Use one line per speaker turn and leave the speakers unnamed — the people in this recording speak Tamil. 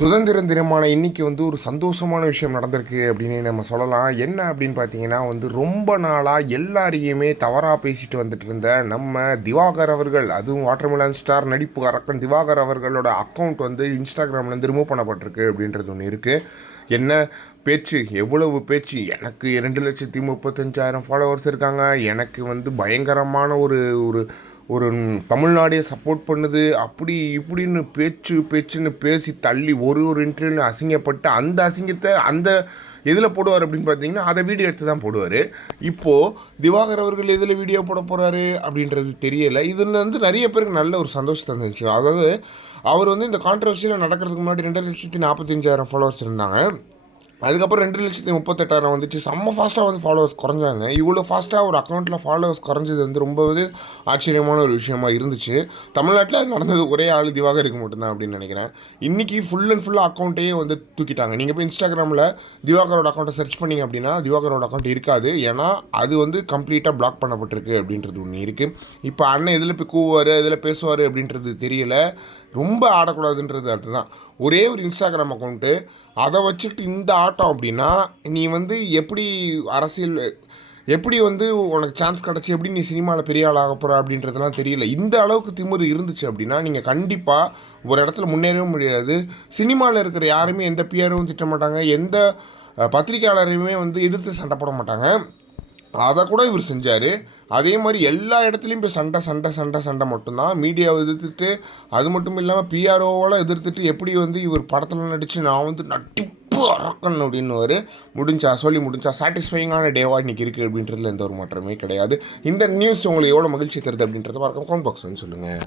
சுதந்திர தினமான இன்னைக்கு வந்து ஒரு சந்தோஷமான விஷயம் நடந்திருக்கு அப்படின்னு நம்ம சொல்லலாம். என்ன அப்படின்னு பார்த்தீங்கன்னா வந்து ரொம்ப நாளாக எல்லாரையுமே தவறாக பேசிட்டு வந்துட்டு இருந்த நம்ம திவாகர் அவர்கள் அதுவும் வாட்டர்மெலன் ஸ்டார் நடிப்பு அரக்கன் திவாகர் அவர்களோட அக்கௌண்ட் வந்து இன்ஸ்டாகிராம்லேருந்து ரிமூவ் பண்ணப்பட்டிருக்கு அப்படின்றது ஒன்று இருக்குது என்ன பேச்சு? எவ்வளவு பேச்சு? எனக்கு இரண்டு லட்சத்தி முப்பத்தஞ்சாயிரம் ஃபாலோவர்ஸ் இருக்காங்க. எனக்கு வந்து பயங்கரமான ஒரு ஒரு ஒரு தமிழ்நாடே சப்போர்ட் பண்ணுது அப்படி இப்படின்னு பேச்சு பேச்சுன்னு பேசி தள்ளி ஒரு ஒரு இன்டர்வியூன்னு அசிங்கப்பட்டு அந்த அசிங்கத்தை அந்த எதில் போடுவார் அப்படின்னு பார்த்தீங்கன்னா அதை வீடியோ எடுத்து தான் போடுவார். இப்போது திவாகர் அவர்கள் எதில் வீடியோ போட போகிறாரு அப்படின்றது தெரியலை. இதில் வந்து நிறைய பேருக்கு நல்ல ஒரு சந்தோஷத்தை இருந்துச்சு அதாவது அவர் வந்து இந்த கான்ட்ரவர்சியில் நடக்கிறதுக்கு முன்னாடி ரெண்டு லட்சத்தி நாற்பத்தஞ்சாயிரம் ஃபாலோவர்ஸ் இருந்தாங்க. அதுக்கப்புறம் ரெண்டு லட்சத்தி முப்பத்தெட்டாயிரம் வந்துச்சு. செம்ம ஃபாஸ்ட்டாக வந்து ஃபாலோவர்ஸ் குறைஞ்சாங்க. இவ்வளோ ஃபாஸ்ட்டாக ஒரு அக்கௌண்ட்டில் ஃபாலோவர்ஸ் குறைஞ்சது வந்து ரொம்பவே ஆச்சரியமான ஒரு விஷயமா இருந்துச்சு. தமிழ்நாட்டில் அது நடந்தது ஒரே ஆள் திவாகருக்கு மட்டும்தான் அப்படின்னு நினைக்கிறேன். இன்றைக்கி ஃபுல் அண்ட் ஃபுல்லாக அக்கௌண்ட்டையே வந்து தூக்கிட்டாங்க. நீங்கள் போய் இன்ஸ்டாகிராமில் திவாகரோட அக்கௌண்ட்டை சர்ச் பண்ணிங்க அப்படின்னா திவாகரோட அக்கௌண்ட் இருக்காது. ஏன்னா அது வந்து கம்ப்ளீட்டாக பிளாக் பண்ணப்பட்டிருக்கு அப்படின்றது ஒன்று இருக்குது இப்போ அண்ணன் இதில் போய் கூவார் இதில் பேசுவார் அப்படின்றது தெரியல. ரொம்ப ஆடக்கூடாதுன்றது அதுதான். ஒரே ஒரு இன்ஸ்டாகிராம் அக்கௌண்ட்டு அதை வச்சுட்டு இந்த ஆட்டம் அப்படின்னா நீ வந்து எப்படி அரசியல் எப்படி வந்து உனக்கு சான்ஸ் கிடச்சி எப்படி நீ சினிமாவில் பெரிய ஆள் ஆக போகிற அப்படின்றதெல்லாம் தெரியல. இந்த அளவுக்கு திமிரு இருந்துச்சு அப்படின்னா நீங்கள் கண்டிப்பாக ஒரு இடத்துல முன்னேறவும் முடியாது. சினிமாவில் இருக்கிற யாருமே எந்த பிஆரும் திட்ட மாட்டாங்க எந்த பத்திரிகையாளரையுமே பத்திரிக்கையாளரையுமே வந்து எதிர்த்து சண்டை போட மாட்டாங்க. அதை கூட இவர் செஞ்சார். அதே மாதிரி எல்லா இடத்துலையும் போய் சண்டை சண்டை சண்டை சண்டை மட்டும்தான். மீடியாவை எதிர்த்துட்டு அது மட்டும் இல்லாமல் பிஆர்ஓவெல்லாம் எதிர்த்துட்டு எப்படி வந்து இவர் படத்தில் நடித்து நான் வந்து நட்டிப்பு அறக்கணும் அப்படின்னுவார். முடிஞ்சா சொல்லி முடிஞ்சா சாட்டிஸ்ஃபைங்கான டேவாக இன்றைக்கி இருக்குது அப்படின்றதுல எந்த ஒரு மாற்றமே கிடையாது. இந்த நியூஸ் உங்களுக்கு எவ்வளோ மகிழ்ச்சி தருது அப்படின்றத பார்க்க கமெண்ட் பாக்ஸ் வந்து சொல்லுங்கள்